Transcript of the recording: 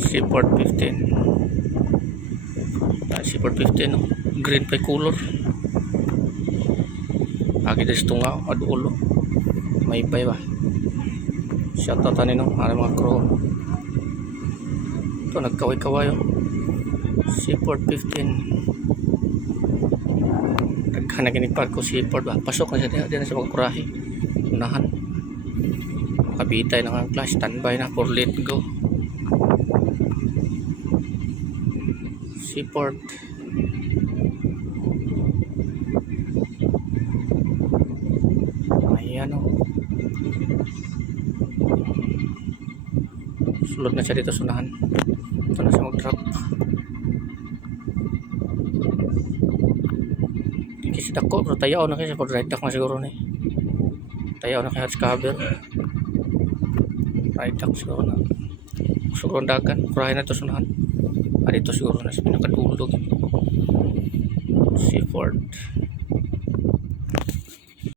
Seaport 15. Seaport 15 no? Green pa color. Agi des tunga adulo. May bay ba? Shoutout ani no, para mga crew. Ito nagkaway-kaway oh. Seaport 15. Naghanap ni Parko Seaport ba? Pasok na siya din sa mga kurahe. Unahan. Kabitay na ang class, standby na for let go. Seaport. Ayan o. Sulod na siya dito sunahan. Ito na siya mag-drop. Hindi si Dako, pero tayaw na kayo sa pag-ride na siguro na. Tayaw na kayo sa cover. Ride na siguro na. Siguro dagan. Kurahin na ito sunahan. Dito siguro na sa pinakadulog. Seaport.